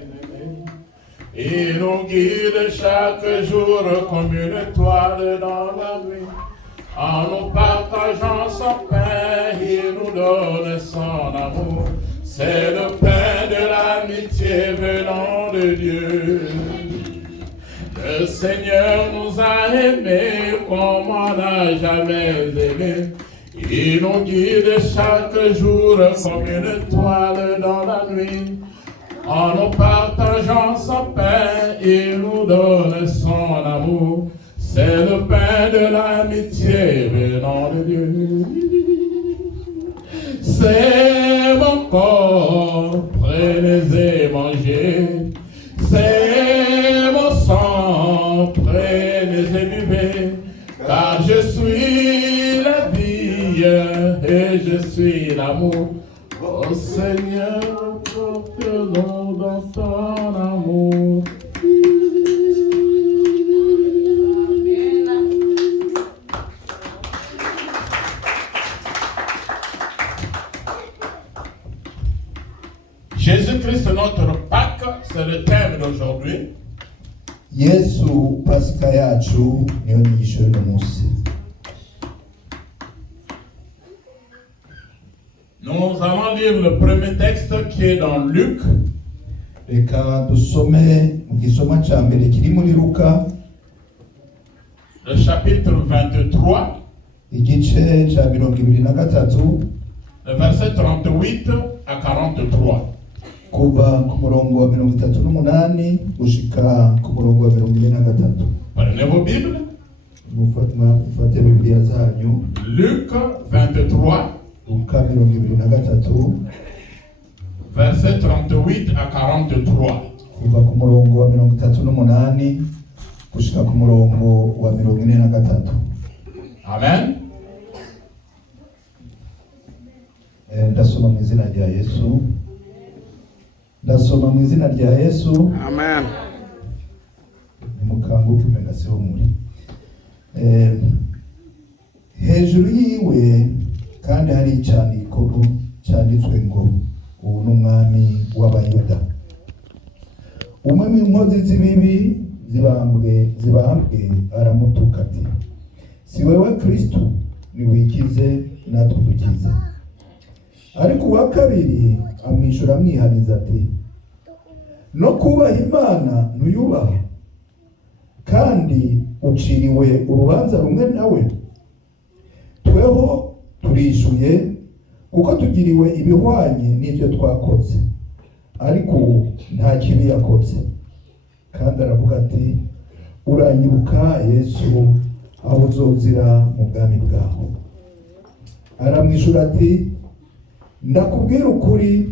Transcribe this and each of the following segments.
bien-aimé. Il nous guide chaque jour comme une étoile dans la nuit. En nous partageant son pain, il nous donne son amour. C'est le pain de l'amitié venant de Dieu. Le Seigneur nous a aimés comme on n'a jamais aimé. Il nous guide chaque jour comme une étoile dans la nuit. En nous partageant son pain, il nous donne son amour. C'est le pain de l'amitié venant de Dieu. C'est mon corps, prenez et mangez. C'est mon sang, prenez et buvez. Car je suis la vie et je suis l'amour. Oh Seigneur, porte-nous dans ton amour. Jésus-Christ, notre Pâques, c'est le thème d'aujourd'hui. Yesu Pasika yacu niyo nyigisho y'uno munsi. Nous allons lire le premier texte qui est dans Luc. Reka dusome mu gisoma cya mbere kiri muri Luka, le chapitre 23, igice cya 23, le verset 38 à 43. kuva ku murongo wa 38 gushika ku murongo wa 43. Prenez vos Bibles. Mufate Bibiliya zanyu. Luc 23, Luka 23, verset 38 à 43. kuva ku murongo wa 38 gushika ku murongo wa 43. Amen. Ndasoma mu izina rya Yesu. Ndasoma mu izina rya Yesu. Amen. Nimukanguke mengasiho muri. Hejuru yiwe kandi hari icyandiko cyanditswe ngo ubu n'umwami w'Abayuda. Umwe mu nkozi z'ibibi zibambwe aramutuka ati, si wewe Kristo niwikize natwe dukize. Ariko uwa kabiri amwishura amwihaniza ati, no kubaha Imana ntuyubaha, kandi uciriwe urubanza rumwe nawe. Tweho turishuye kuko tugiriwe ibihwanye n'ibyo twakoze, ariko nta kibi yakoze. Kandi aravuga ati, uranyibuka Yesu aho uzozira mu bwami bwawe. Aramwishura ati, ndakubwira ukuri,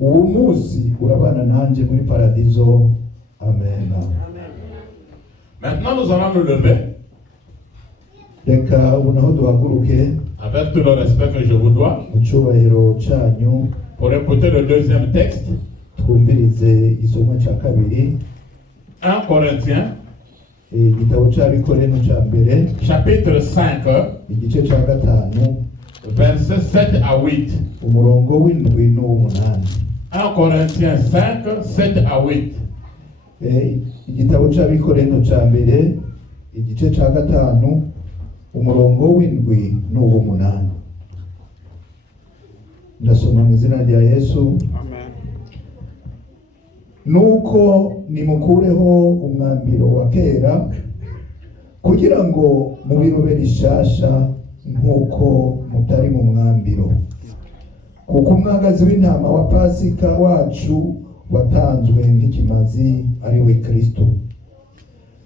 uwo munsi urabana nanjye muri paradizo. Amen. Maintenant, nous allons nous lever. Reka unaho duhaguruke Avec tout le respect que je vous dois, mu cyubahiro cyanyu, pour écouter le deuxième texte, twumvirize isomo cya kabiri, 1 Corinthiens, igitabo cy'Abikorino cya mbere, chapitre 5, igice cya 5, verset 7 à 8. umurongo w'indwi n'uw'umunani. 1 Corinthiens 5, 7 à 8. Igitabo cy'Abikorino cya mbere, igice cya 5, umurongo w'indwi n'uw'umunani. Ndasoma mu izina rya Yesu. Amen. Nuko nimukureho umwambiro wa kera, kugira ngo mubirube rishasha nk'uko mutari mu mwambiro. Kuko umwagazi w'intama wa Pasika wacu watanzwe nk'ikimazi, ari we Kristo.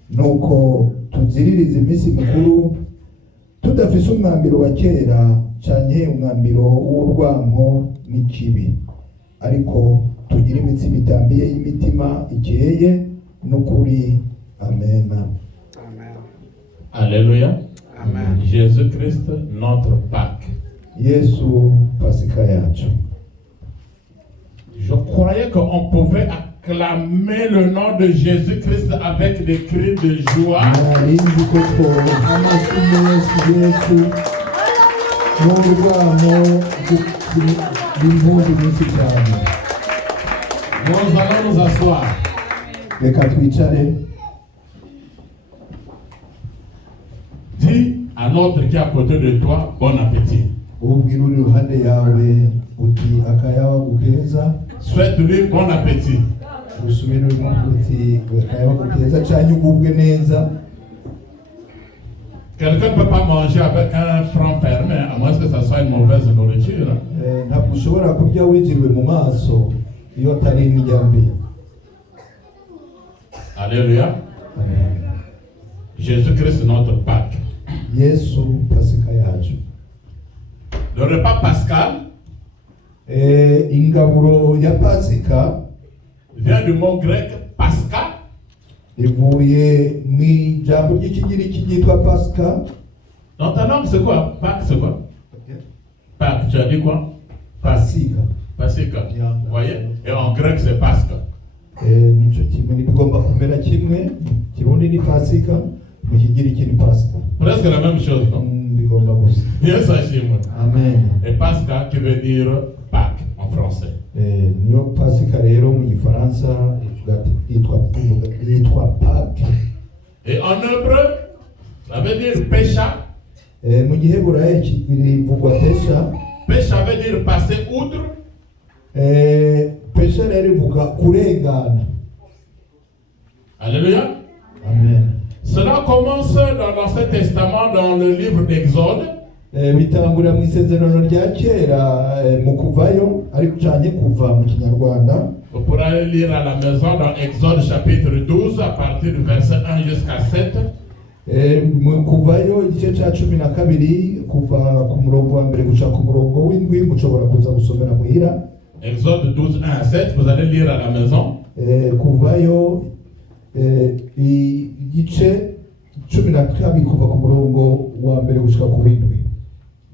Nuko tuziririza iminsi mikuru tudafise umwambiro wa kera canke umwambiro w'urwanko n'ikibi, ariko tugira imitsi mitambiye y'imitima ikeye n'ukuri. Amen. Amen. Alléluia. Amen. Jésus-Christ, notre Pâques. Yesu Pasika yacu. Je croyais qu'on pouvait acclamer le nom de Jésus-Christ avec des cris de joie. Narinzi koko amashyi Yesu n'urwamo rw'impundu nyinshi cyane. Nous allons nous asseoir. Reka twicare. Dis à l'autre qui est à côté de toi, bon appétit. Ubwira uri iruhande yawe uti akayabagu keza. Souhaite-lui bon appétit. Usubire uti akayabagu keza cyangwa ugubwe neza. Quelqu'un ne peut pas manger avec un front fermé, à moins que ça soit une mauvaise nourriture. Ntabwo ushobora kurya wigiriwe mu maso iyo atari imijyambi. Alléluia. Jésus-Christ notre Pâque. Yesu pasika yacu. Le repas pascal ingaburo ya pasika vient du mot grec pascha. ivuye mu ijambo ry'ikigiriki ryitwa pasika. Dans ta langue c'est quoi? Pâques c'est quoi? Pâques, tu as dit quoi? Pasika. Pasika. Vous voyez? Et en grec c'est pascha. Nico kimwe nibigomba kumera kimwe. Kirundi ni pasika, mu kigiriki ni pasika. Presque la même chose, non? Bigomba gusa. Yes, Hachim. Amen. Et pascha qui veut dire Pâques en français. Niyo pasika rero mu gifaransa yitwa Pâques. Et en hébreu, ça veut dire pécha. Mu giheburayo kivugwa pesha. Pécha veut dire passer outre. Pesha rero ivuga kurengana. Alléluia. Amen. Cela commence dans l'Ancien Testament, dans le livre d'Exode. Bitangurira mu isezerano rya kera mu kuvayo ariko cyane kuva mu kinyarwanda. Vous pourrez aller lire à la maison dans Exode chapitre 12 à partir du verset 1 jusqu'à 7. Mu kuvayo igice cya 12 kuva ku murongo wa mbere gushaka ku murongo w'indwi mushobora kuza gusomera muhira. Exode 12, 1 à 7, vous allez lire à la maison. Kuvayo igice 12 kuva ku murongo wa mbere gushaka ku w'indwi.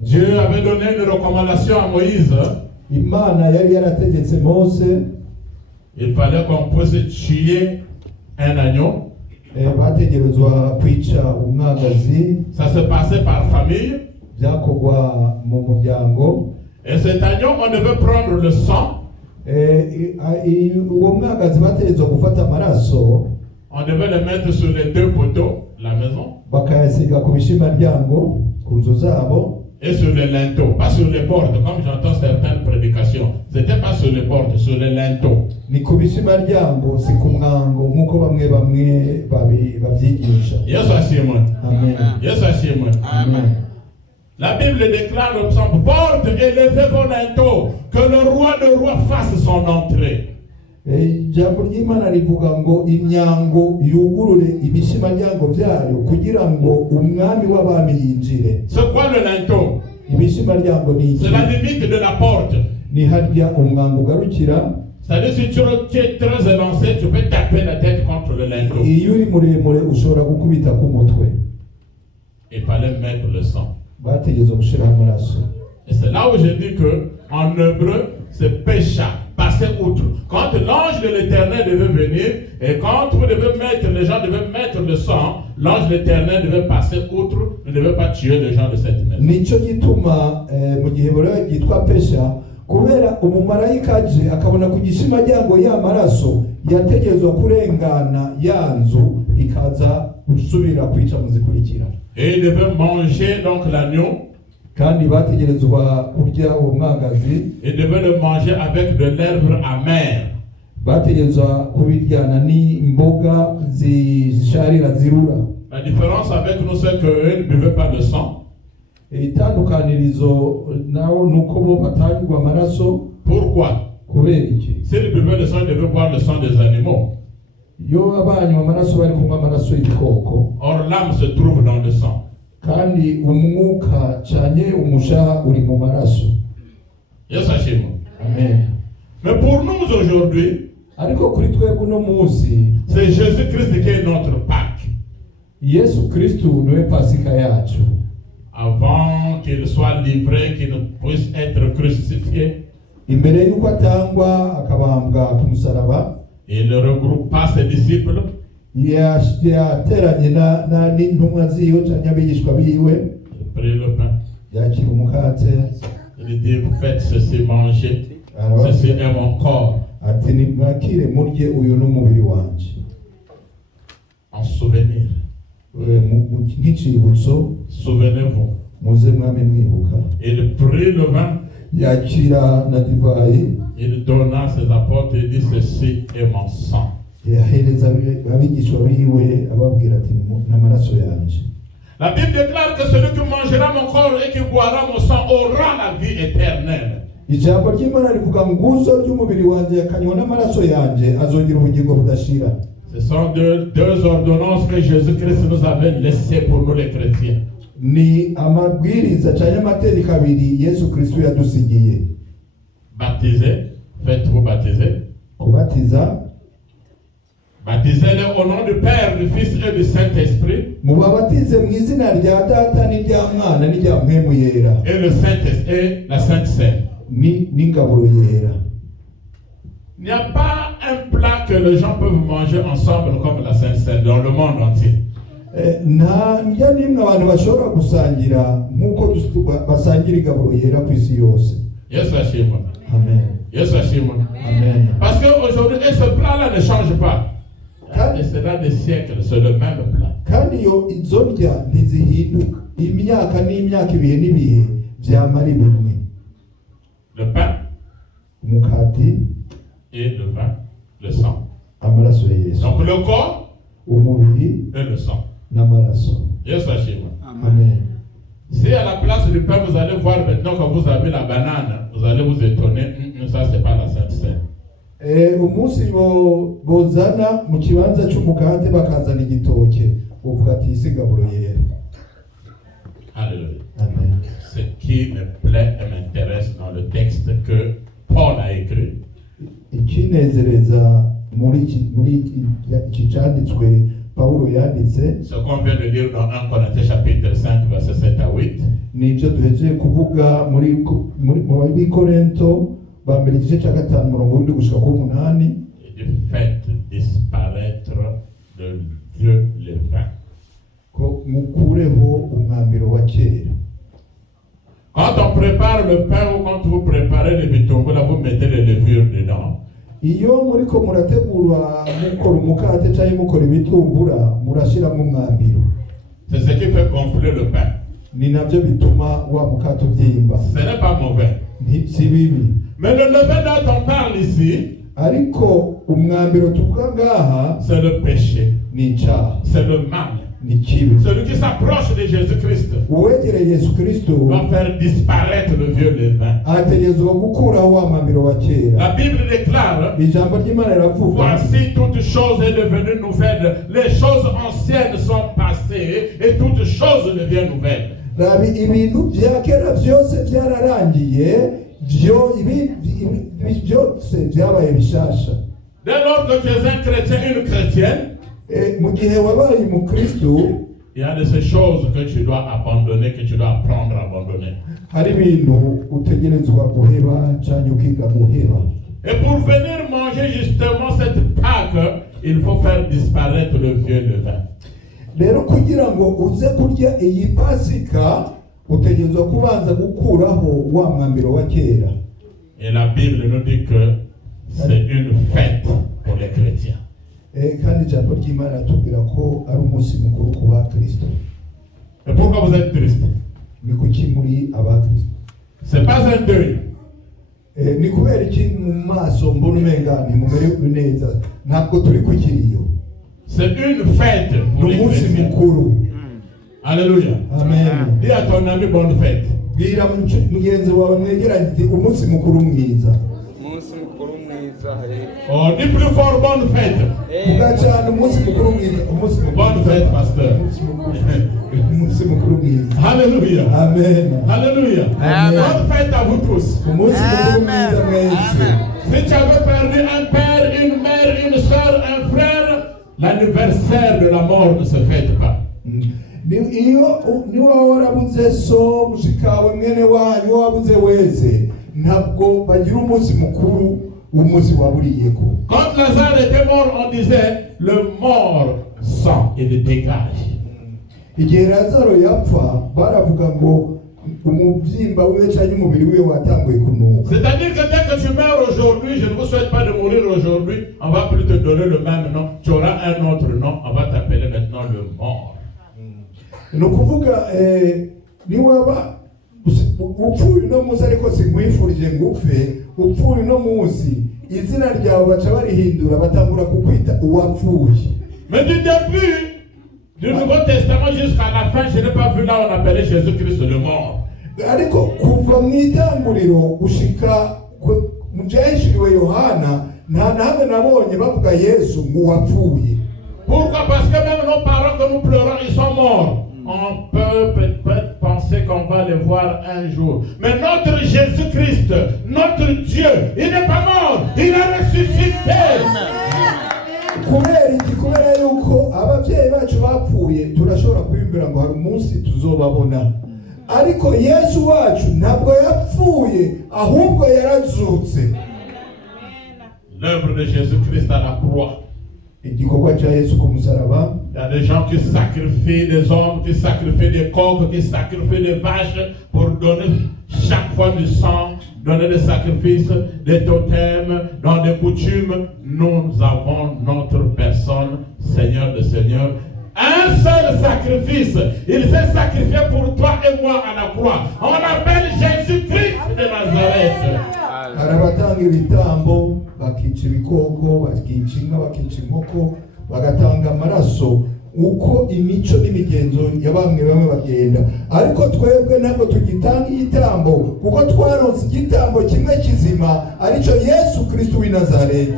Dieu avait donné une recommandation à Moïse. Imana yari yarategetse Mose. Il fallait qu'on puisse tuer un agneau. Bategerezwa kwica umwagazi. Ça se passait par famille. Byakogwa mu muryango. Et cet agneau, on devait prendre le sang. Uwo mwagazi bategerezwa gufata amaraso. On devait le mettre sur les deux poteaux, la maison. Bakayasiga ku bishimaryango, ku nzu zabo. Et sur les linteaux, pas sur les portes, comme j'entends certaines prédications. C'était pas sur les portes, sur les linteaux. Ni ku bishimaryango, si ku mwango, nkuko bamwe babyigisha. Yesu ashimwe. Amen. Yesu ashimwe. Amen. La Bible déclare au psaume, porte et levez vos linteaux, que le roi de rois fasse son entrée. Ijambo ry'Imana rivuga ngo imyango yugurure ibishimaryango byayo kugira ngo umwami w'abami yinjire. C'est quoi le linteau? Ibishimaryango ni C'est la limite de la porte. Ni harya umwango ugarukira. C'est-à-dire si tu es très élancé, tu peux taper la tête contre le linteau. Iyo uri muremure ushobora gukubita ku mutwe. Il fallait mettre le sang. Bategerezwa gushiraho amaraso. Et c'est là où je dis que en hébreu, c'est pécha, passer outre. Quand l'ange de l'Éternel devait venir, et quand vous devez mettre, les gens devaient mettre le sang, l'ange de l'Éternel devait passer outre, ne devait pas tuer les gens de cette maison. Nico gituma mu giheburayo yitwa pesha, kubera umumarayika aje akabona ku gishimaryango y'amaraso yategerezwa kurengana yanzu ikaza gusubira kwica muzikurikira. Et il devait manger donc l'agneau. Kandi bategerezwa kurya uwo mwagazi. Il devait le manger avec de l'herbe amère. Bategerezwa kubiryana n'imboga zisharira zirura. La différence avec nous, c'est qu'eux ne buvaient pas le sang. Itandukanirizo nawo nuko bo batanywa amaraso. Pourquoi? Kubera iki? S'ils buvaient le sang, ils devaient boire le sang des animaux. Yo abanywa amaraso bari kunywa amaraso y'ibikoko. Or l'âme se trouve dans le sang. Kandi umwuka cyane umushaha uri mu maraso. Yes, Hachim. Amen. Mais pour nous aujourd'hui, ariko kuri twebwe uno munsi, c'est Jésus-Christ qui est notre Pâques. Yesu Kristo niwe pasika yacu. Avant qu'il soit livré, qu'il puisse être crucifié, imbere yuko atangwa akabambwa ku musaraba, il regroupa ses disciples. Yateranye n'intumwa ziwe cyangwa abigishwa biwe. Il prit le pain. Yakira umukate. Il dit, faites ceci, mangez. Ceci est mon corps ati nimwakire murye uyu n'umubiri wanje En souvenir. nk'icibutso Souvenez-vous. muze mwame mwibuka. Il prit le vin, yakira na divayi il donna à ses apôtres et dit ceci est mon sang. yahereza abigishwa biwe ababwira ati n'amaraso yanje. La Bible déclare que celui qui mangera mon corps et qui boira mon sang aura la vie éternelle. Ijambo ry'Imana rivuga nguzo ry'umubiri wanje yakanywa n'amaraso yanje azogira ubugingo budashira. Ce sont deux ordonnances que Jésus-Christ nous avait laissées pour nous les chrétiens. Ni amabwiriza cyangwa amategeko abiri Yesu Kristo yadusigiye. Baptisez, faites-vous baptiser. Kubatiza. Baptisez-les au nom du Père, du Fils et du Saint-Esprit. Mubabatize mu izina rya Data n'irya Mwana n'irya Mpwemu Yera. Et le Saint-Esprit et la Sainte Seine. N'ingaburo yera. Il n'y a pas un plat que les gens peuvent manger ensemble comme la Sainte Seine dans le monde entier. Nta ndya n'imwe abantu bashobora gusangira nk'uko basangira igaburo yera ku isi yose. Yesu ashimwe. Amen. Yesu ashimwe. Amen. Parce qu'aujourd'hui, et ce plat-là ne change pas. Et c'est là des siècles, c'est le même plat. Kandi izo ndya ntizihinduka. Imyaka n'imyaka, ibihe n'ibihe byamara bimwe. Le pain, umukati, et le vin, le sang. Amaraso ya Yesu. Donc le corps, umubiri et le sang. N'amaraso. Yesu ashimwe. Amen. Si à la place du pain, vous allez voir maintenant quand vous avez la banane, vous allez vous étonner, ça c'est pas la Sainte Seine. Umunsi bozana mu kibanza cy'umukate bakazana igitoke uvuga ati isi gaburo yera. Alléluia. Amen. Ce qui me plaît et m'intéresse dans le texte que Paul a écrit, ikinezereza muri iki cyanditswe Paulo yanditse, ce qu'on vient de lire dans 1 Corinthiens chapitre 5 verset 7 à 8, nibyo duhejeje kuvuga muri Korinto ba mbere igice cya 5 murongo w'indi gushika ku 8, et de fait disparaître le vieux levain. ko mukureho umwambiro wa kera. Quand on prépare le pain ou quand vous préparez les bitungos, là vous mettez les levures dedans. Iyo muriko murategura mukora umukate cyangwa mukora ibitumbura murashiramo umwambiro. C'est ce qui fait gonfler le pain. Ni nabyo bituma wa mukate ubyimba. Ce n'est pas mauvais. Si bibi. Mais le levain dont on parle ici, ariko umwambiro tuvuga ngaha, c'est le péché, ni icyaha, c'est le mal. ni kibi. Celui qui s'approche de Jésus-Christ uwegereye Yesu Kristo va faire disparaître le vieux levain. ategerezwa gukuraho wa mwambiro wa kera. La Bible déclare, Ijambo ry'Imana riravuga, voici toute chose est devenue nouvelle. Les choses anciennes sont passées et toute chose devient nouvelle. rabi ibintu bya kera byose byararangiye, byose byabaye bishasha. Dès lors que tu es un chrétien, une chrétienne, mu gihe wabaye mu Kristo, il y a de ces choses que tu dois abandonner, que tu dois apprendre à abandonner. hari ibintu utegerezwa guheba cyangwa ukiga guheba. Et pour venir manger justement cette Pâque, il faut faire disparaître le vieux levain. Rero kugira ngo uze kurya iyi Pasika utegerezwa kubanza gukuraho wa mwambiro wa kera. Et la Bible nous dit que c'est une fête pour les chrétiens. Kandi ijambo ry'Imana tubwira ko ari umunsi mukuru ku bakristo. Et pourquoi vous êtes triste? Ni kuki muri abakristo? C'est pas un deuil. Ni kubera iki mu maso mbona umenga ni mumerewe neza, ntabwo turi ku kiriyo. C'est une fête pour les Umunsi chrétiens. mukuru. Alléluia. Amen. Dis à ton ami bonne fête. Bwira mugenzi wawe mwegeranye ati umunsi mukuru mwiza. Oh, dis plus fort bonne fête. Vuga cyane umunsi mukuru mwiza. Umunsi mukuru. Bonne fête, pasteur. Umunsi mukuru mwiza. Alléluia. Amen. Alléluia. Amen. Bonne fête à vous tous. Umunsi mukuru mwiza mwese. Si tu avais perdu un père, une mère, une soeur, un frère, l'anniversaire de la mort ne se fête pas. Niba warabuze so, mushikawe, mwene wanyu, wabuze wese, ntabwo bagira umunsi mukuru, umunsi waburiyeko. Quand Lazare était mort, on disait le mort sent et le dégage. Igihe Lazaro yapfa baravuga ngo umubyimba wiwe cyangwa umubiri wiwe watanguye kunuka. C'est-à-dire que dès que tu meurs aujourd'hui, je ne vous souhaite pas de mourir aujourd'hui, on va plus te donner le même nom, tu auras un autre nom, on va t'appeler maintenant le mort. Ni ukuvuga niwaba upfuye uno munsi ariko sinkwifurije ngo upfe, upfuye uno munsi izina ryawe baca barihindura batangura kukwita uwapfuye. Mais du début du Nouveau Testament jusqu'à la fin, je n'ai pas vu là où on appelait Jésus-Christ le mort. Ariko kuva mu itanguriro gushika mu byahishuriwe Yohana nta nahamwe nabonye bavuga Yesu ngo wapfuye. Pourquoi? Parce que même nos parents que nous pleurons, ils sont morts. On peut peut-être penser qu'on va les voir un jour. Mais notre Jésus-Christ, notre Dieu, il n'est pas mort, il a ressuscité. Kubera yuko ababyeyi bacu bapfuye turashobora kwiyumvira ngo hari umunsi tuzobabona, ariko Yesu wacu ntabwo yapfuye ahubwo yarazutse. L'œuvre de Jésus-Christ à la croix. Igikorwa cya Yesu ku musaraba. Il y a des gens qui sacrifient des hommes, qui sacrifient des coqs, qui sacrifient des vaches pour donner chaque fois du sang, donner des sacrifices, des totems, dans des coutumes. Nous avons notre personne, Seigneur de Seigneur. Un seul sacrifice. Il s'est sacrifié pour toi et moi à la croix. On appelle Jésus-Christ de Nazareth. Arabatanga ibitambo, bakica ibikoko, bakica inka, bakica inkoko, bagatanga amaraso uko imico n'imigenzo ya bamwe bagenda. Ariko twebwe ntabwo tugitanga igitambo kuko twaronse igitambo kimwe kizima arico Yesu Kristo w'i Nazareti.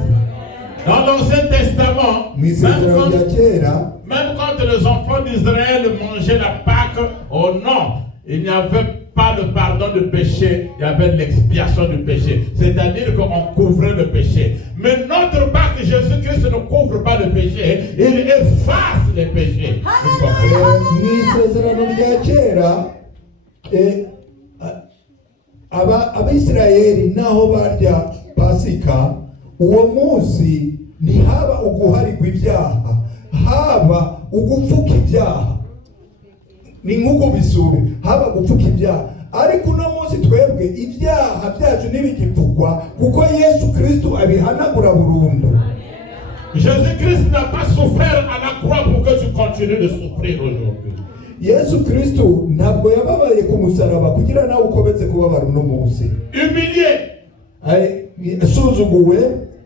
Dans l'Ancien Testament, même quand les enfants d'Israël mangeaient la Pâque, oh non, il n'y avait pas de pardon de péché, il y avait l'expiation du péché. C'est-à-dire qu'on couvrait le péché. Mais notre Pâque, Jésus-Christ ne couvre pas le péché, il efface les péchés. Abisirayeli naho barya Pasika, uwo munsi ntihaba uguharigwa ibyaha, haba ugupfuka ibyaha. Ni nk'uko bisube haba gupfuka ibyaha, ariko uno munsi twebwe ibyaha byacu ntibigipfukwa kuko Yesu Kristo abihanagura burundu. Jésus-Christ n'a pas souffert à la croix pour que tu continues de souffrir aujourd'hui. Yesu Kristo ntabwo yababaye ku musaraba kugira nawe ukomeze kubabara uno munsi. Humilié. Asuzuguwe.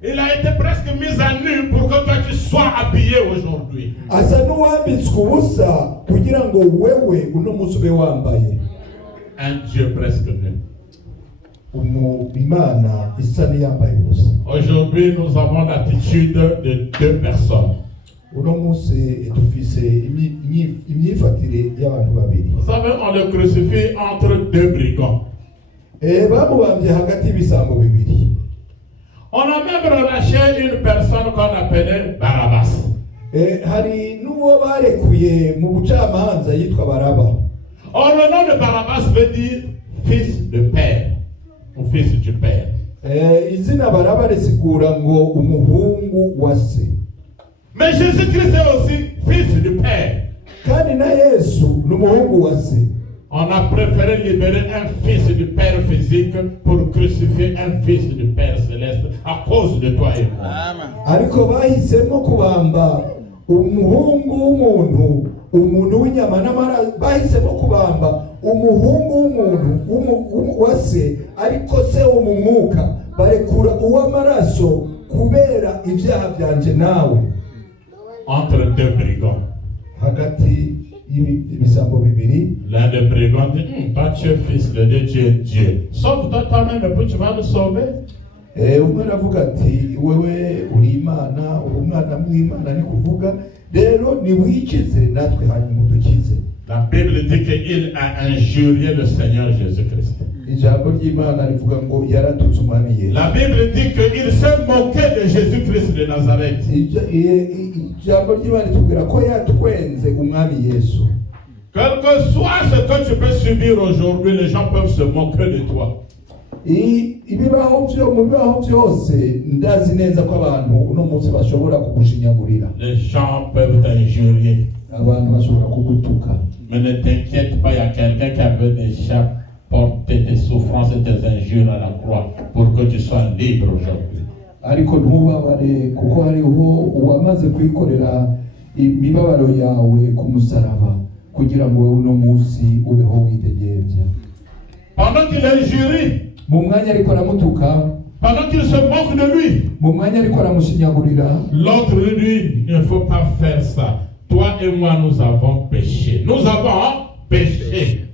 Il a été presque mis à nu pour que toi tu sois habillé aujourd'hui. Asa n'uwambitswe ubusa kugira ngo wewe uno munsi ube wambaye. Un Dieu presque nu. Imana isa n'iyambaye ubusa. Aujourd'hui nous avons l'attitude de deux personnes. Uno munsi dufise imyifatire y'abantu babiri. Vous savez, on le crucifie entre deux brigands. Bamubambye hagati y'ibisambo bibiri. On a même relâché une personne qu'on appelait Barabbas. Hari n'uwo barekuye mu bucamanza yitwa Baraba. Or le nom de Barabbas veut dire fils de père ou fils du père. Izina Baraba risigura ngo umuhungu wa se. Mais Jésus-Christ est aussi fils du père. Kandi na Yesu n'umuhungu wa se. On a préféré libérer un fils du Père physique pour crucifier un fils du Père céleste à cause de toi et moi. Ariko bahisemo kubamba umuhungu w'umuntu, umuntu w'inyama n'amaraso. Bahisemo kubamba umuhungu w'umuntu wa se, ariko se wo mu mwuka barekura uw'amaraso kubera ibyaha byanje nawe. Entre deux brigands. Hagati ibisambo bibiri. L'un des brigands dit, toi tu es fils de Dieu, tu es Dieu. Sauve-toi toi-même et puis tu vas nous sauver. Umwe aravuga ati wewe uri Imana, uri umwana w'Imana ni kuvuga rero ni wikize natwe hanyuma udukize. La Bible dit qu'il a injurié le Seigneur Jésus-Christ. Ijambo ry'Imana rivuga ngo yaratutse umwami Yesu. La Bible dit qu'il s'est moqué de Jésus-Christ de Nazareth. Ijambo ry'Imana ritubwira ko yatwenze umwami Yesu. Quel que soit ce que tu peux subir aujourd'hui, les gens peuvent se moquer de toi. Ibibaho byose ndazi neza ko abantu uno munsi bashobora kugushinyagurira. Les gens peuvent t'injurier. Abantu bashobora kugutuka. Mais ne t'inquiète pas, il y a quelqu'un qui avait déjà porté tes souffrances et tes injures à la croix pour que tu sois libre aujourd'hui. ariko ntubabare kuko hariho uwamaze kwikorera imibabaro yawe ku musaraba kugira ngo wowe uno munsi ubeho widegemvya. Pendant qu'il injurie, mu mwanya ariko aramutuka, pendant qu'il se moque de lui, mu mwanya ariko aramushinyagurira, l'autre lui dit, il ne faut pas faire ça. Toi et moi, nous avons péché. Nous avons péché.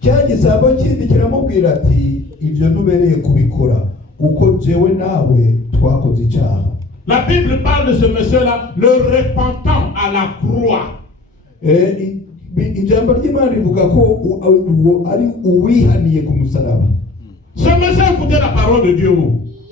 cya gisabo kindi kiramubwira ati ibyo ntubereye kubikora kuko jewe nawe twakoze icyaha. La Bible parle de ce monsieur-là, le repentant à la croix. Ijambo ry'Imana rivuga ko ari uwihaniye ku musaraba. Ce monsieur écoutait la parole de Dieu.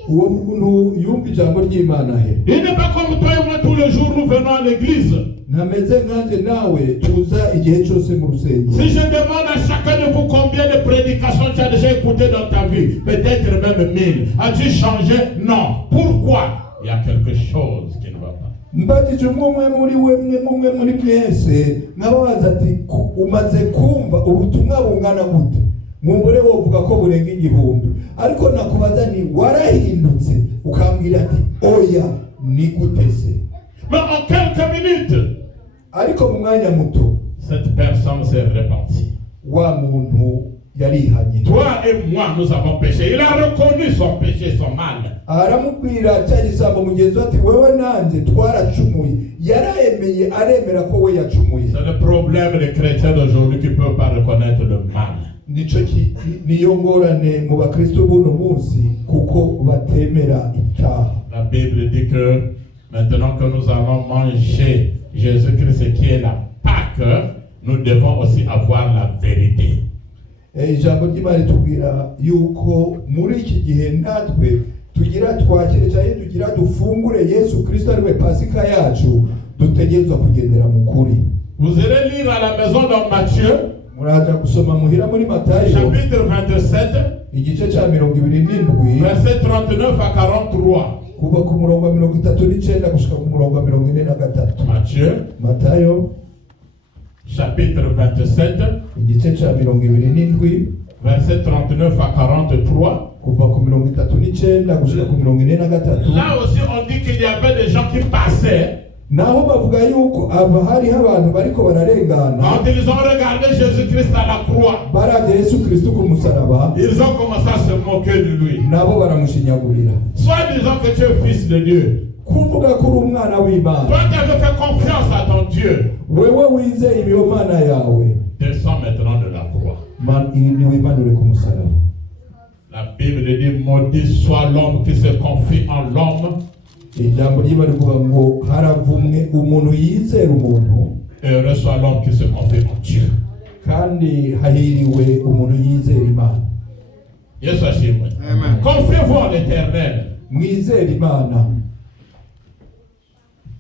Uwo muntu yumva ijambo ry'Imana he. Il n'est pas comme toi et moi tous les jours nous venons à l'église. Ntameze nkanje nawe tuza igihe cyose mu rusengero. Si je demande à chacun de vous combien de prédications tu as déjà écouté dans ta vie, peut-être même 1000. As-tu changé? Non. Pourquoi? Il y a quelque chose qui ne va pas. Mbatije umwe muri mwese nkababaza ati umaze kumva ubutumwa bungana gute? Mumbure wovuga ko burenga igihumbi, ariko nakubaza ni warahindutse ukambwira ati oya ni gute se? Mais en quelques minutes, ariko mu mwanya muto cette personne s'est repentie. Wa muntu yarihanye. Toi et moi, nous avons péché. Il a reconnu son péché, son mal. Aramubwira cya gisambo mugenzi ati wewe nanje twaracumuye. Yaremeye aremera ko we yacumuye. C'est le problème des chrétiens d'aujourd'hui qui ne peuvent pas reconnaître le mal. Nico niyo ngorane mu bakristo buno munsi kuko batemera icyaha. La Bible dit que maintenant que nous allons manger Jésus-Christ qui est la Pâque, nous devons aussi avoir la vérité. Ijambo ry'Imana ritubwira yuko muri iki gihe natwe tugira twakire cyane tugira dufungure Yesu Kristo ariwe Pasika yacu, dutegerezwa kugendera mu kuri. Vous allez lire à la maison dans Matthieu, muraja gusoma muhira muri Matayo chapitre 27, igice cya 27 verset 39 à 43. kuva ku murongo wa 39 gushika ku murongo wa 43. Matayo chapitre 27, igice cya 27 verset 39 à 43. kuva ku 39 gushika ku 43. Là aussi on dit qu'il y avait des gens qui passaient. Naho bavuga yuko hari abantu bariko bararengana. Quand ils ont regardé Jésus-Christ à la croix, baravye Yesu Kristo ku musaraba, ils ont commencé à se moquer de lui. Nabo baramushinyagurira. Soit disant que tu es fils de Dieu. Kuvuga kuri umwana w'Imana. Toi qui avais fait confiance à ton Dieu. Wewe wizeye ibiyo Mana yawe. Descends maintenant de la croix. Niwimanure ku musaraba. La Bible dit maudit soit l'homme qui se confie en l'homme. Ijambo ry'Imana rivuga ngo haravumwe umuntu yizera umuntu. Heureux soit l'homme qui se confie en Dieu. Kandi hahiriwe umuntu yizera Imana. Yesu ashimwe. Amen. Confiez-vous en l'Éternel. Mwizera Imana.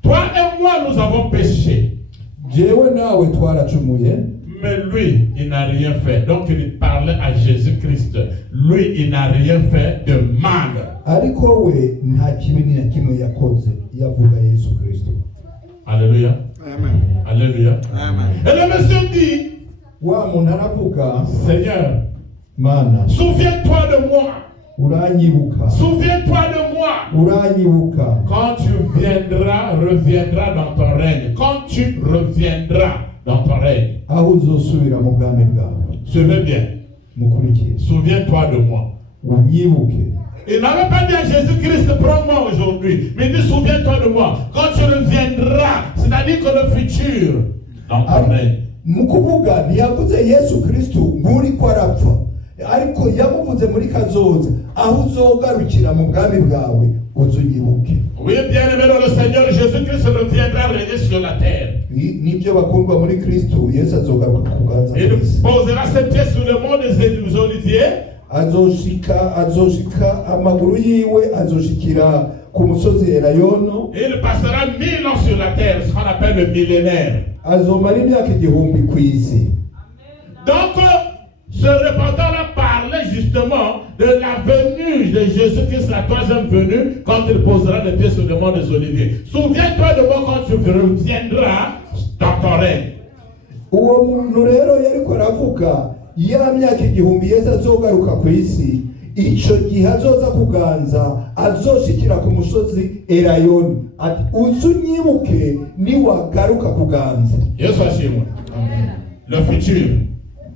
Toi et moi nous avons péché. Jewe nawe twaracumuye. Mais lui, il n'a rien fait. Donc il parlait à Jésus-Christ. Lui, il n'a rien fait de mal. Ariko we nta kibi na kimwe yakoze, yavuga Yesu Kristo. Alléluia. Amen. Alléluia. Amen. Et le monsieur dit, wa muntu aravuga, Seigneur, Mana, souviens-toi de moi. Uranyibuka. Souviens-toi de moi. Uranyibuka. Quand tu reviendras dans ton règne. Quand tu reviendras dans ton règne. Aho uzosubira mu bwami bwawe. Suivez bien. Mukurikire. Souviens-toi de moi. Unyibuke. Il n'avait pas dit à Jésus-Christ, prends-moi aujourd'hui. Mais il dit, souviens-toi de moi. Quand tu reviendras, c'est-à-dire que le futur, dans ton règne. Mukuvuga ntiyavuze Yesu Kristo nguri ko arapfa, ariko yamuvuze muri kazoza aho uzogarukira mu bwami bwawe uzunyibuke. Oui, bien aimé dans le Seigneur, Jésus-Christ reviendra régner sur la terre. Nibyo bakundwa muri Kristo, Yesu azogaruka kuganza. Il posera ses pieds sur le mont des Oliviers. Azoshika amaguru yiwe azoshikira ku musozi Elayono. Il passera 1000 ans sur la terre, ce qu'on appelle le millénaire. Azomara imyaka igihumbi ku isi. Donc, ce repentant-là parlait justement de la venue de Jésus-Christ, la troisième venue, quand il posera les pieds sur le mont des Oliviers. Souviens-toi de moi quand tu reviendras dans ton règne. uwo muntu rero yariko aravuga ya myaka igihumbi Yesu azogaruka ku isi, ico gihe azoza kuganza, azoshikira ku musozi Erayoni, ati uzunyibuke niwagaruka kuganza. Yesu ashimwe. Le futur.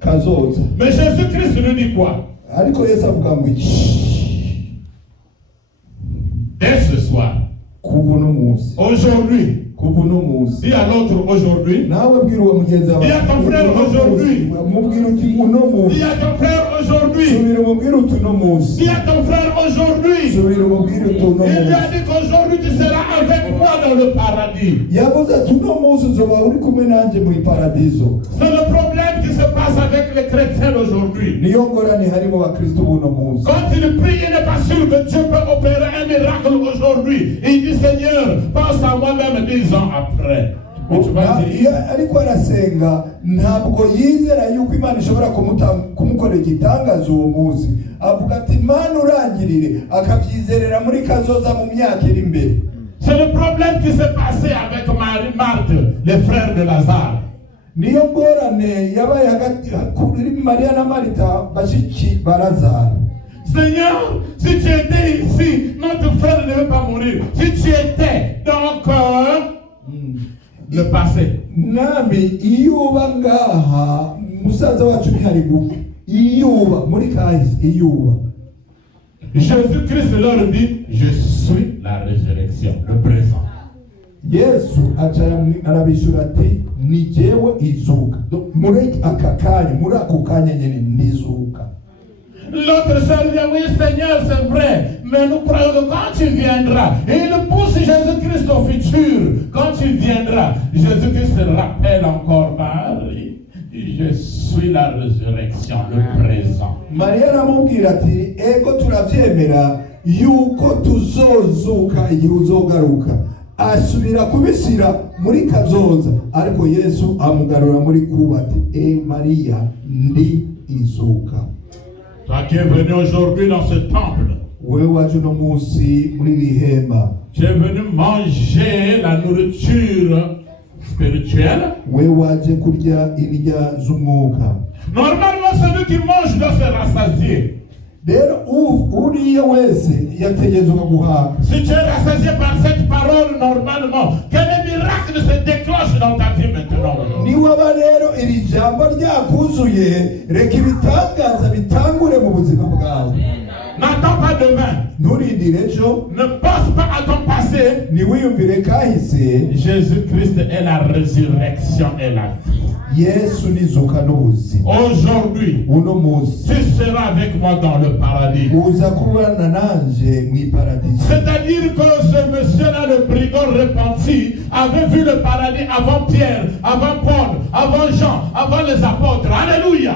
Kazoza. Mais Jésus-Christ nous dit quoi? Ariko Yesu avuga ngo dès ce soir, aujourd'hui, dis à l'autre aujourd'hui, dis à ton frère aujourd'hui, dis à ton frère aujourd'hui, dis à ton frère aujourd'hui, il lui a dit qu'aujourd'hui tu seras avec moi dans le paradis. C'est le problème qui se passe avec les chrétiens aujourd'hui. Quand il prie, il n'est pas sûr que Dieu peut opérer un miracle aujourd'hui. Il dit Seigneur, pense à moi-même 10 ans après. ariko arasenga ntabwo yizera yuko Imana ishobora kumukorera igitangaza uwo munsi. Avuga ati Imana urangirire, akabyizerera muri kazoza mu myaka iri imbere. C'est le problème qui s'est passé avec Marie, Marthe, les frères de Lazare. Niyo ngorane yabaye hagati kuri Maria na Martha bashiki ba Lazaro. Seigneur, si tu étais ici, notre frère ne devait pas mourir. Si tu étais donc le passé. Nami iyuba ngaha musaza wacu ntihari gupfa. Iyuba muri kahise iyuba. Jésus-Christ leur dit, je suis la résurrection, le présent. Yesu arabishura ati ni jewe izuka. Muri aka kanya, muri ako kanya nyene ndizuka. L'autre sœur dit, oui Seigneur, c'est vrai, mais nous croyons que quand tu viendras, et il pousse Jésus-Christ au futur, quand tu viendras, Jésus-Christ se rappelle encore Marie, je suis la résurrection, le présent. Maria aramubwira ati ego turavyemera yuko tuzozuka igihe uzogaruka. Asubira kubisira muri kazoza, ariko Yesu amugarura muri kuba ati Maria ndi izuka. Toi qui es venu aujourd'hui dans ce temple, tu es venu manger la nourriture spirituelle. Normalement, celui qui mange doit se rassasier. Si tu es rassasié par cette parole normalement, quel miracle se déclenche dans ta vie maintenant? N'attends pas demain. Ne pense pas à ton passé. Jésus-Christ est la résurrection et la vie. Aujourd'hui, tu seras avec moi dans le paradis. C'est-à-dire que ce monsieur-là, le brigand repenti, avait vu le paradis avant Pierre, avant Paul, avant Jean, avant les apôtres. Alléluia.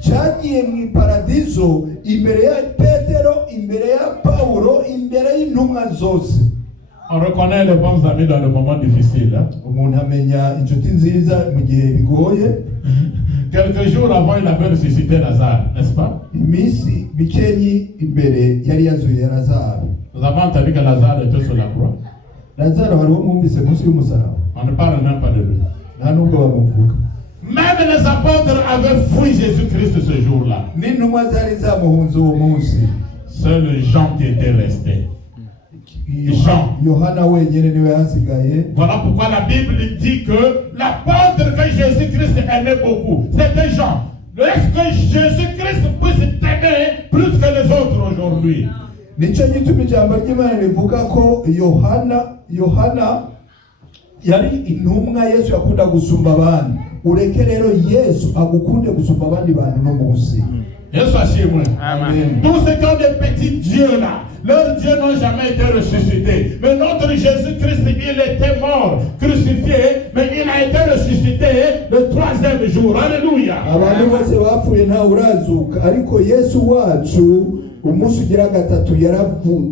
Cyagiye mu paradizo imbere ya Petero, imbere ya Paulo, imbere y'intumwa zose. On reconnaît les bons amis dans le moment difficile. Umuntu amenya inshuti nziza mu gihe bigoye. Quelques jours avant, il avait ressuscité Lazare, n'est-ce pas? Iminsi bikenyi imbere yari yazuye Lazaro. Nous avons entendu que Lazare était sur la croix. Lazaro hari uwo mwumvise munsi y'umusaraba. On ne parle même pas de lui. Nta nubwo bamuvuga. Même les apôtres avaient fui Jésus-Christ ce jour-là. Seul Jean qui était resté. Jean. Voilà pourquoi la Bible dit que l'apôtre que Jésus-Christ aimait beaucoup, c'était Jean. Est-ce que Jésus-Christ puisse t'aimer plus que les autres aujourd'hui? Yari intumwa Yesu yakunda gusumba abandi. Ureke rero Yesu agukunde gusumba abandi bantu no munsi. Yesu ashimwe. Amen. Tous ceux qui ont des petits dieux là, leurs dieux n'ont jamais été ressuscités. Mais notre Jésus-Christ, il était mort, crucifié, mais il a été ressuscité le 3e jour. Alléluia. Abantu bose bapfuye nta urazuka, ariko Yesu wacu umunsi ugira gatatu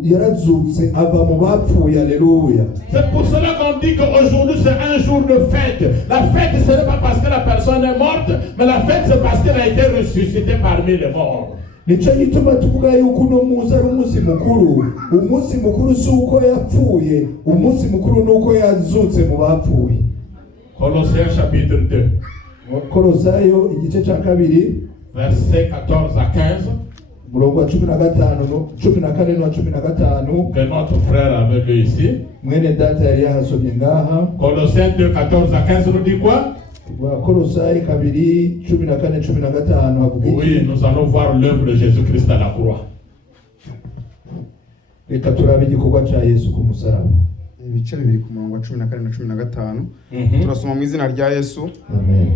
yarazutse ava mu bapfuye. Alléluia. C'est pour cela qu'on dit qu'aujourd'hui c'est un jour de fête. La fête ce n'est pas parce que la personne est morte, mais la fête c'est parce qu'elle a été ressuscitée parmi les morts. Nico gituma tuvuga yuko uno munsi ari umunsi mukuru. Umunsi mukuru si uko yapfuye, umunsi mukuru ni uko yazutse mu bapfuye. Colossiens chapitre 2, Kolosayo igice cya kabiri versets 14 à 15, umurongo wa 15 no 14 na 15 que notre frère avait lu ici. mwene data yari yahasomye ngaha. Colossiens 2, 14 à 15 nous dit quoi? Wa Kolosayi kabiri 14-15 havuga iki? Oui, nous allons voir l'œuvre de Jésus-Christ à la croix. Reka turabe igikorwa cya Yesu ku musaraba. Ibice bibiri ku murongo wa 14 na 15 turasoma mu izina rya Yesu. Amen.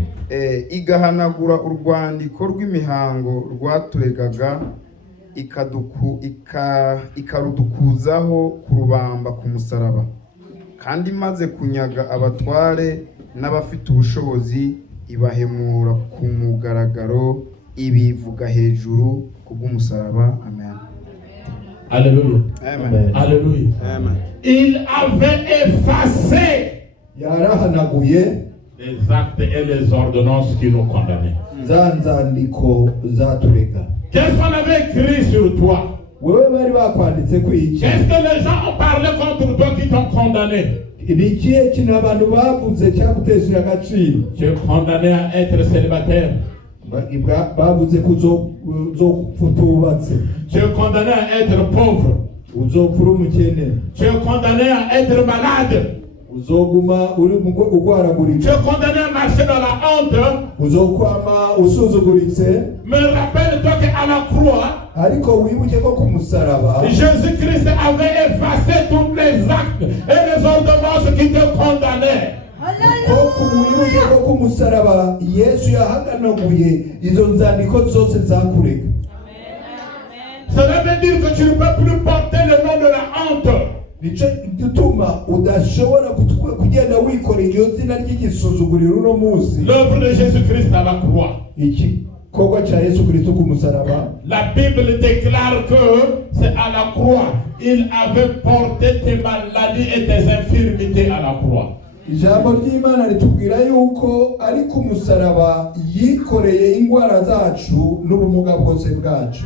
Igahanagura urwandiko rw'imihango rwaturegaga ikarudukuzaho kurubamba ku musaraba, kandi imaze kunyaga abatware n'abafite ubushobozi ibahemura ku mugaragaro, ibivuga hejuru kubw'umusaraba. Amen. Alléluia. Amen. Alléluia. Amen. Il avait effacé yarahanaguye les actes et les ordonnances qui nous condamnaient. za nzandiko zaturega. Qu'est-ce qu'on avait écrit sur toi? Wewe bari bakwanditse ku iki? Qu'est-ce que les gens ont parlé contre toi qui t'ont condamné? Ni ikihe kintu abantu bavuze cyagutesheje agaciro? Tu es condamné à être célibataire. Bavuze ko uzofutubatse, Tu es condamné à être pauvre. uzopfura umukene, Tu es condamné à être malade. uzoguma uri Tu ugwaragurika, es condamné à marcher dans la honte. uzokwama usuzuguritse. Mais rappelle-toi qu'à la croix, Ariko wibuke ko ku musaraba Jésus-Christ avait effacé tous les actes et les ordonnances qui te condamnaient. ko wibuke ko ku musaraba Yesu yahaganaguye izo nzandiko zose zakurega. Cela veut dire que tu ne peux plus porter le nom de la honte. Nico gituma udashobora kugenda wikorera iyo zina ry'igisuzuguriro uno munsi. L'œuvre de Jésus-Christ à la croix. Igikorwa cya Yesu Kristo ku musaraba, La Bible déclare que c'est à la croix. Il avait porté tes maladies et tes infirmités à la croix. ijambo ry'Imana ritubwira yuko ari ku musaraba yikoreye indwara zacu n'ubumuga bwose bwacu.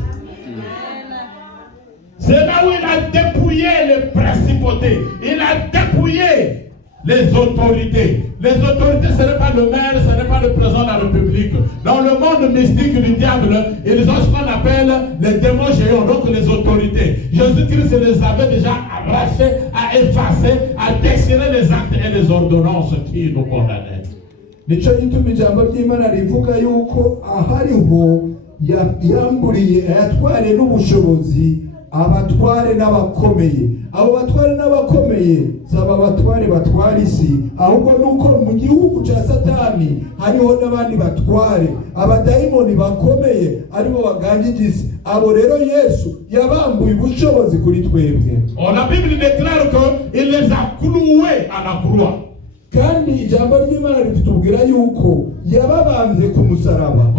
C'est là où il a dépouillé les principautés. Il a dépouillé les autorités. Les autorités, ce n'est pas le maire, ce n'est pas le président de la République. Dans le monde mystique du diable, ils ont ce qu'on appelle les démons géants, donc les autorités. Jésus-Christ les avait déjà arrachés, à effacer, à déchirer les actes et les ordonnances qui nous condamnaient. Nico gituma ijambo ry'Imana rivuga yuko ahariho yamburiye ayatware n'ubushobozi abatware n'abakomeye. Abo batware n'abakomeye zaba abatware batwara isi, ahubwo nuko mu gihugu cya Satani hariho n'abandi batware, abadayimoni bakomeye aribo baganje isi. Abo rero Yesu yabambuye ubushobozi kuri twebwe. La Bible déclare qu'il les a cloués à la croix. Kandi ijambo ry'Imana ritubwira yuko yababambye ku musaraba.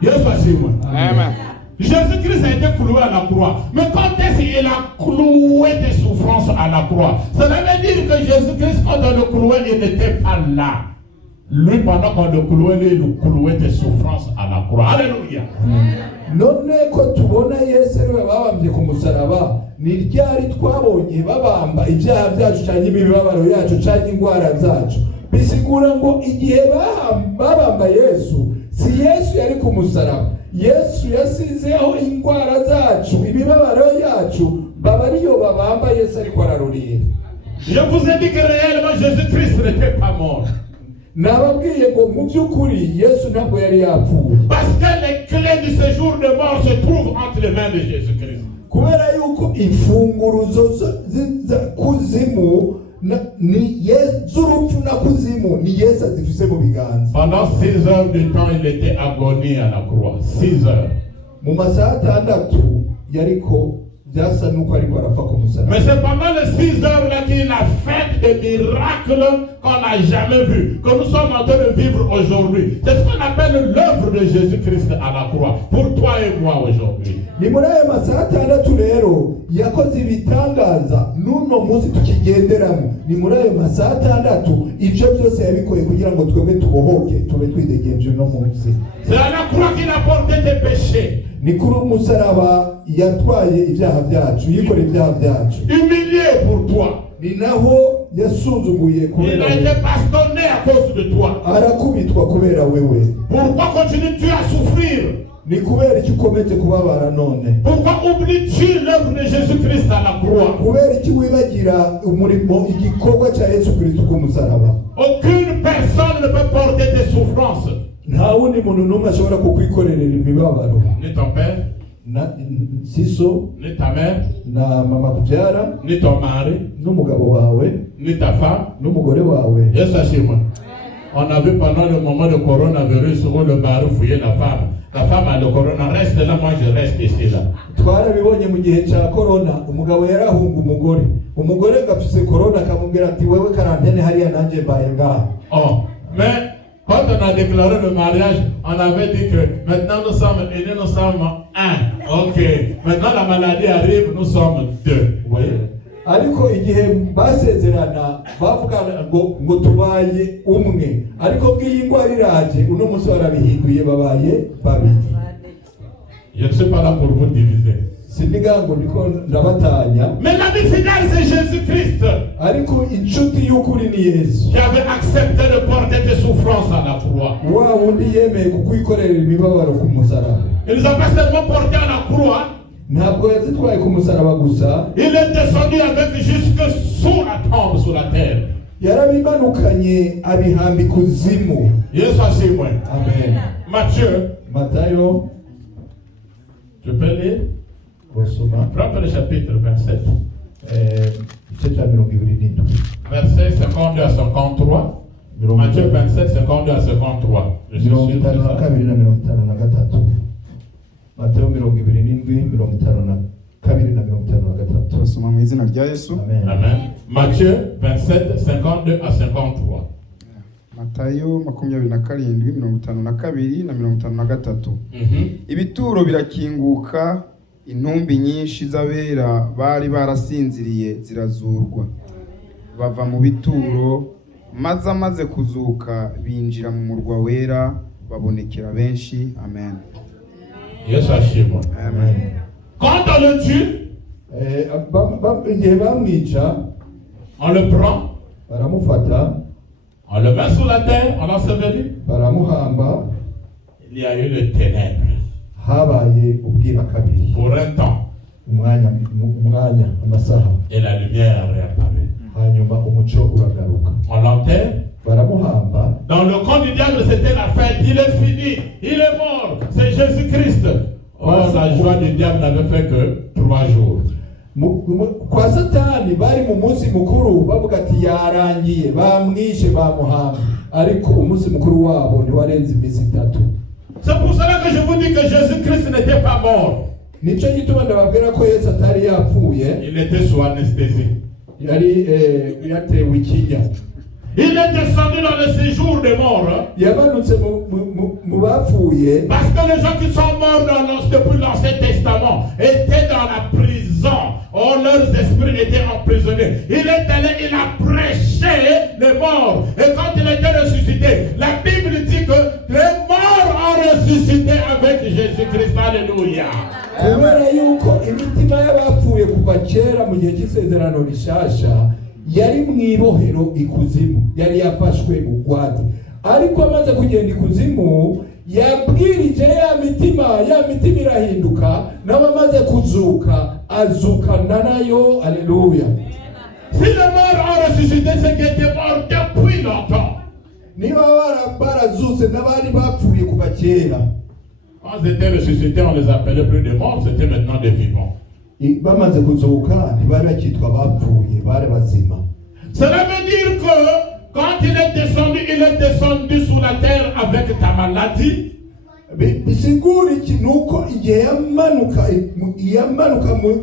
Yesu asifiwe. Amen. Jésus-Christ a été cloué à la croix. Mais quand est-ce qu'il a cloué des souffrances à la croix? Cela veut dire que Jésus-Christ, quand on le clouait, il n'était pas là. Lui, pendant qu'on le clouait, lui, il clouait des souffrances à la croix. Alléluia. None ko tubona Yesu ariwe babambye ku musaraba, ni ryari twabonye babamba ibyaha byacu cyangwa imibabaro yacu cyangwa indwara zacu? Bisigura ngo igihe babamba Yesu, si Yesu yari ku musaraba. Yesu yasizeho indwara zacu, imibabaro yacu, baba ariyo babamba Yesu ariko ararurira. Je vous ai dit que réellement Jésus-Christ n'était pas mort. Nababwiye ngo mu by'ukuri Yesu ntabwo yari yapfuye. Parce que les clés du séjour de mort se trouvent entre les mains de Jésus-Christ. Kubera yuko imfunguruzo kuzimu ni Yesu, urupfu na kuzimu ni Yesu azifise mu biganza. Pendant 6 heures de temps, il était agonie à la croix. 6 heures. Mu masaha 6 yariko byasa nuko ariko arapfa ku musaraba. Mais c'est pendant les 6 heures là qu'il a fait des miracles qu'on n'a jamais vus, que nous sommes en train de vivre aujourd'hui. C'est ce qu'on appelle l'œuvre de Jésus-Christ à la croix, pour toi et moi aujourd'hui. Ni muri ayo masaha 6 rero yakoze ibitangaza n'uno munsi tukigenderamo. Ni muri ayo masaha 6 ibyo byose yabikoye kugira ngo twebwe tubohoke, tube twidegenje no munsi. C'est à la croix qu'il a porté tes péchés. Ni kuri umusaraba yatwaye ibyaha byacu, yikora ibyaha byacu. Humilié pour toi. Ni naho yasuzuguye Il kubera a été bastonné à cause de toi. arakubitwa kubera wewe. Pourquoi continues-tu à souffrir? Ni kubera iki ukomeje kubabara none? Pourquoi oublies-tu l'œuvre de Jésus-Christ à la croix? Kubera iki wibagira umurimo igikorwa cya Yesu Kristo ku musaraba? Aucune personne ne peut porter tes souffrances. Nta wundi muntu n'umwe ashobora kukwikorerera imibabaro. Ni ton père, si so, ni ta mère, na mama kubyara, ni ton mari, n'umugabo wawe, ni ta femme, n'umugore wawe. Yes, Hashima. On a vu pendant le moment de coronavirus où le mari fouillait la femme. La femme a le corona, reste là, moi je reste ici là. Twarabibonye mu gihe cya corona, umugabo yarahunga umugore gafise corona akamubwira ati wewe karantene hariya nanjye mbaye ngaha. Oh, mais quand on a déclaré le mariage, on avait dit que maintenant nous sommes unis, nous sommes un. Ok, maintenant la maladie arrive, nous sommes deux. Vous voyez? Ariko igihe basezerana bavuga ngo tubaye umwe, ariko ngiyi indwara iraje uno munsi barabihinduye babaye babiri. Je ne suis pas là pour vous diviser. Sindiga ngo ndiko ndabatanya. Mais l'ami final c'est Jésus-Christ. Ariko inshuti y'ukuri ni Yesu. Qui avait accepté de porter tes souffrances à la croix. Wa wundi yemeye kukwikorera imibabaro ku musaraba. Il les a pas seulement portés à la croix. Ntabwo yazitwaye ku musaraba gusa. Il est descendu avec jusque sous la tombe, sous la terre. Yarabimanukanye abihamba ikuzimu. Yesu ashimwe. Amen. Matayo. Tu peux lire? Prends le chapitre 27. Verset 52 à 53. Matthieu 27, 52 à 53. Je suis sûr que c'est ça. Matteo 27:52-53. Turasoma mu izina rya Yesu. Amen. Matthieu 27, 52 à 53. Matayo 27:52-53. Ibituro birakinguka, intumbi nyinshi z'abera bari barasinziriye zirazurwa. Bava mu bituro, maze amaze kuzuka binjira mu murwa wera, babonekera benshi. Amen. Yesu ashimwe. Amen. Quand on le tue, on le prend, on le met sous la terre, on l'enseveli. Il y a eu le ténèbre. Pour un temps. Et la lumière est apparue. On l'enterre. Dans le camp du diable, c'était la fête. Il est fini. Il est mort. C'est Jésus-Christ. Oh, la joie du diable n'avait fait que 3 jours. Kwa Satani bari mu munsi mukuru bavuga ati yarangiye bamwishe bamuhamba, ariko umunsi mukuru wabo ni warenze imisi 3. C'est pour cela que je vous dis que Jésus-Christ n'était pas mort. Nico gituma ndababwira ko Yesu atari yapfuye. Il était sous anesthésie. Yari yatewe ikinya. Il est descendu dans le séjour des morts. Yamanutse mu bapfuye. Parce que les gens qui sont morts depuis l'Ancien Testament étaient dans la prison. Oh, leurs esprits étaient emprisonnés. Il est allé, il a prêché les morts. Et quand il était ressuscité, la Bible dit que les morts ont ressuscité avec Jésus-Christ. Alléluia. Kubera yuko imitima y'abapfuye kuva kera mu gihe cy'isezerano rishasha yari mwibohero ikuzimu, yari yafashwe bugwate, ariko amaze kugenda ikuzimu yabwirije ya mitima irahinduka, nawe amaze kuzuka azukana nayo. Alléluia. Si les morts ont ressuscité, c'est qu'ils étaient morts depuis longtemps. Niba barazutse n'abandi bapfuye kuva kera. Quand ils étaient ressuscités, on les appelait plus des morts, c'était maintenant des vivants. Bamaze kuzuka ntibari bakitwa bapfuye, bari bazima. Cela veut dire que quand il est descendu sous la terre avec ta maladie. Bisigura iki nuko igihe yamanuka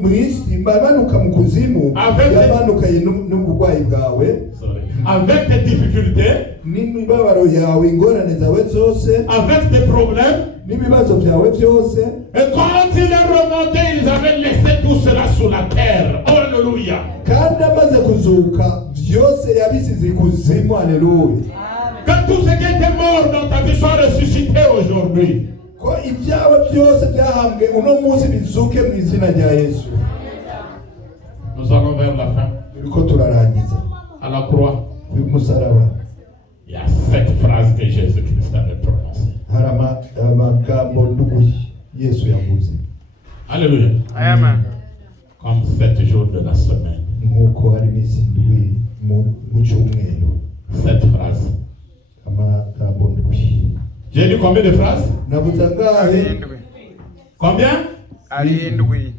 mu isi, yamanuka mu kuzimu, yamanuka n'uburwayi bwawe, avec tes difficultés, n'imibabaro yawe, ingorane zawe zose, avec tes problèmes, n'ibibazo byawe byose. Et quand il est remonté, ils avaient laissé tout cela sous la terre. Alléluia. Kandi amaze kuzuka byose yabisize kuzimu. Alléluia. Que tout ce qui était mort dans ta vie soit ressuscité aujourd'hui. Ko ibyawe byose byahambwe uno munsi bizuke mu izina rya Yesu. Nous allons vers la fin. Ko turarangiza. la croix, k'umusaraba il y a 7 phrases que Jésus-Christ avait prononcées. hari amagambo ndwi Yesu yavuze Alléluia. Amen. Comme 7 jours de la semaine. nk'uko hari iminsi ndwi mu cyumweru 7 phrases. amagambo ndwi. J'ai dit combien de phrases? navuze angahe? Arindwi. Combien? Arindwi.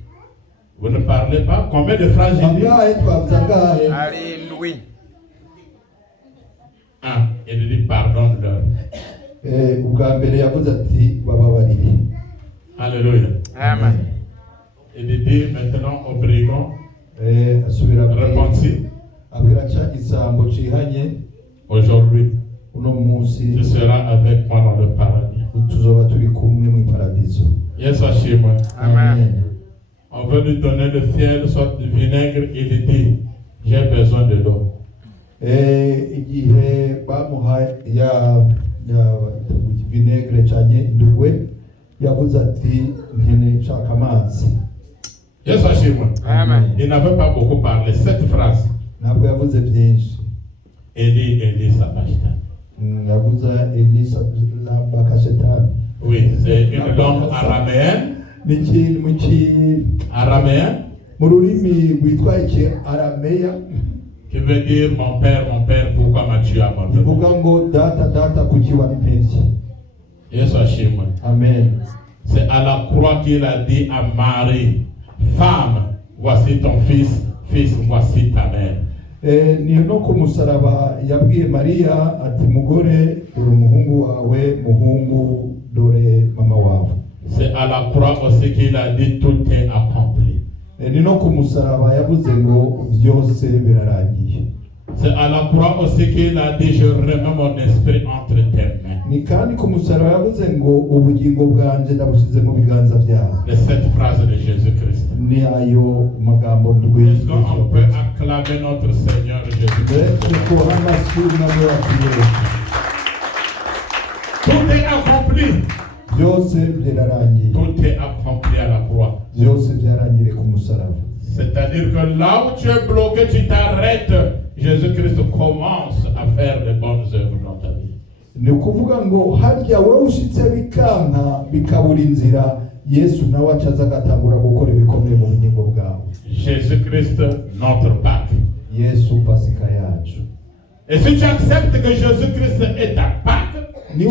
Vous ne parlez pas? Combien de phrases j'ai dit? angahe twavuze angahe? Arindwi. Ah, il dit pardonne-leur. ubwa mbere yavuze ati bababarire. Alléluia. Amen. Il dit maintenant aux brigands, asubira repentis. abwira ca isambo cihanye Aujourd'hui, uno munsi tu seras avec moi dans le paradis. tuzoba turi kumwe mu paradiso. Yesu ashimwe. Amen. On veut lui donner le fiel sorte de vinaigre. Il dit, j'ai besoin de l'eau. Igihe bamuhaye ya vinegre canye indugwe yavuze ati nkene nshaka amazi. Yesu ashimwe. Amen. Il n'avait pas beaucoup parlé. 7 phrases. ntabwo yavuze byinshi. Eli, Eli, sabachthani. yavuze elisa bakashetani. Oui, c'est une langue araméenne. Araméen. mu rurimi rwitwa iki arameya Qui veut dire mon père, pourquoi m'as-tu abandonné? bivuga ngo data data kuki wantevye. Yesu ashimwe. Amen. C'est à la croix qu'il a dit à Marie, femme, voici ton fils, fils, voici ta mère. Ni no ku musaraba yabwiye Mariya ati mugore dore umuhungu wawe, muhungu dore mama wawe. C'est à la croix aussi qu'il a dit tout est accompli. Ni no ku musaraba yavuze ngo byose birarangiye. C'est à la croix aussi qu'il a dit je remets mon esprit entre tes mains. Ni kandi ku musaraba yavuze ngo ubugingo bwanje ndabusize mu biganza byawe. Les 7 phrases de Jésus-Christ. Ni ayo magambo ndwi. Est-ce qu'on peut acclamer notre Seigneur Jésus-Christ? Tout est accompli. byose byararangiye. Tout est accompli à la croix. byose byarangire ku musaraba. C'est-à-dire que là où tu es bloqué, tu t'arrêtes. Jésus-Christ commence à faire les bonnes œuvres dans ta vie. Ni ukuvuga ngo harya wowe ushitse bikanka bikabura inzira, Yesu nawe acaza agatangura gukora ibikomeye mu bugingo bwawe. Jésus-Christ, notre Pâque. Yesu pasika yacu. Et si tu acceptes que Jésus-Christ est ta Pâque, ni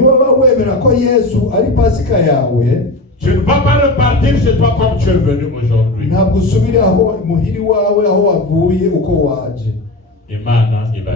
waba wemera ko Yesu ari pasika yawe, tu ne vas pas repartir chez toi comme tu es venu aujourd'hui. ntabwo usubira aho muhiri wawe aho wavuye uko waje. Imana iba